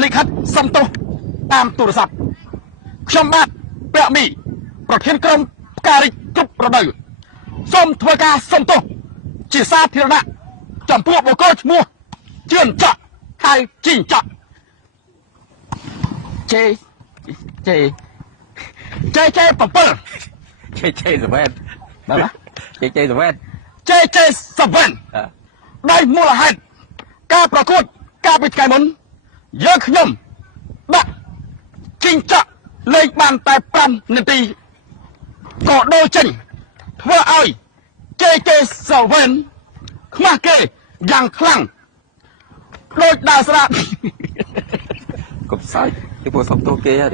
លិខិតសំទោសតាមទូរស័ព្ទខ្ញុំបាទប្រាក់មីប្រធានក្រុមផ្ការិចគ្រប់រដូវសូមធ្វើការសំទោសជាសាធារណៈចំពោះបុគ្គលឈ្មោះជឿនច័កហៅជីងច័កជេ7ដោយមូលហេតុការប្រកួតកាលពីថ្ងៃមុនយើងខ្ញុំដាក់ជីងច័កលេងបានតែ5នាទីក៏ដូរចេញធ្វើឲ្យ JJ7 ខ្មាស់គេយ៉ាងខ្លាំងដូចដើរស្រាតកុំសើចពីពួកសំទោសគេហ៎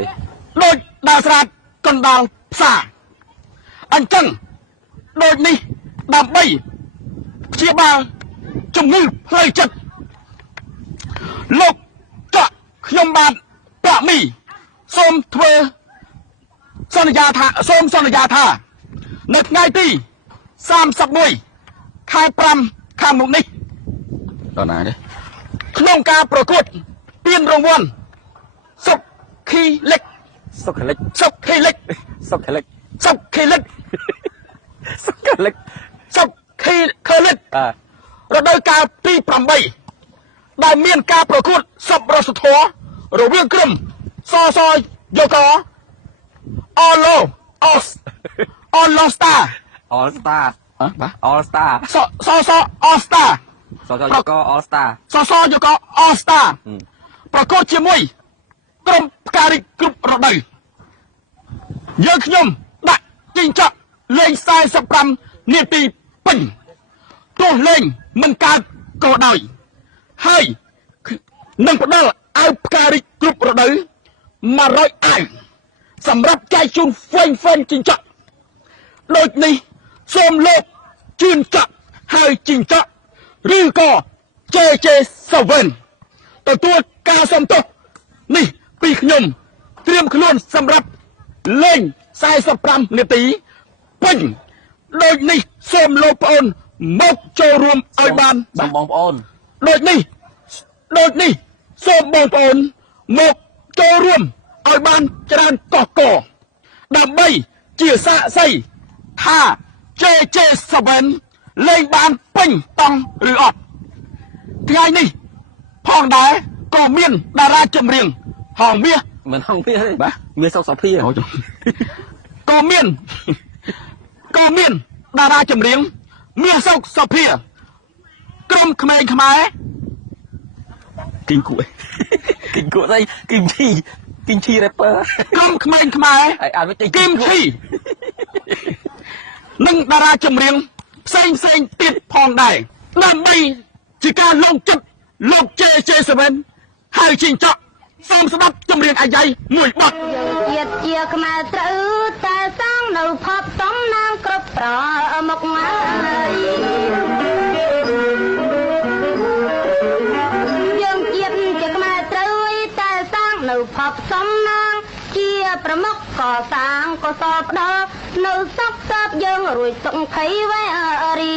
ដូចដើរស្រាតកណ្ដាលផ្សារអញ្ចឹងដូចនេះដើម្បីព្យាបាលជំងឺផ្លូវចិត្តលោកច័កខ្ញុំបានប្រាក់មីសូមធ្វើសន្យាថានៅថ្ងៃទី31ខែ5ខាងមុខនេះដល់ណាទេក្នុងការប្រកួតពានរង្វាន់សុខីលិចរដូវកាលទី8ដែលមានការប្រកួតសប្បុរសធម៌រវាងក្រុមសសយក All Star សស All Star សសយក All Star សសយក All Star ប្រកួតជាមួយក្រុមផ្ការិចគ្រប់រដូវយើងខ្ញុំដាក់ជីងច័កលេង45នាទីពេញទោះលេងមិនកើតក៏ដោយហើយនឹងផ្ដល់ឲ្យផ្ការិចគ្រប់រដូវ100អាវសម្រាប់ចែកជូនហ្វេងជីងច័កដូចនេះសូមលោកជឿនច័កហើយជីងច័កឬក៏ JJ7 ទទួលការសំទោសនេះពីខ្ញុំត្រៀមខ្លួនសម្រាប់លេង45នាទីពេញដូចនេះសូមលោកប្អូនមកចូលរួមឲ្យបានបងប្អូនដូចនេះសូមបងប្អូនមកចូលរួមឲ្យបានច្រើនកកដើម្បីជាសាក្សីថា JJ7 លេងបានពេញតង់ឬអត់ថ្ងៃនេះផងដែរក៏មានតារាចម្រៀងហងមាសមិនហងមាសទេបាទមាសសុកសុភាក៏មានតារាចម្រៀងមាសសុកសុភាក្រុមក្មេងខ្មែរគីងគួស្អីគីងឈី rapper ក្រុមក្មេងខ្មែរគីមឈីនិងតារាចម្រៀងផ្សេងទៀតផងដែរដើម្បីជាការលងចិត្តលោក JJ7 ហើយជីងច័កសូមស្ដាប់ចម្រៀងអាយ៉ៃមួយបទជាតិជាខ្មែរត្រូវតែសាងនៅភពសំណាងគ្រប់ប្រមុខយើងជាតិជាខ្មែរត្រូវតែសាងនៅភពសំណាងជាប្រមុខកសាងកសលផ្ដល់នៅសុខសាបយើងរួចសុខភ័យវេរី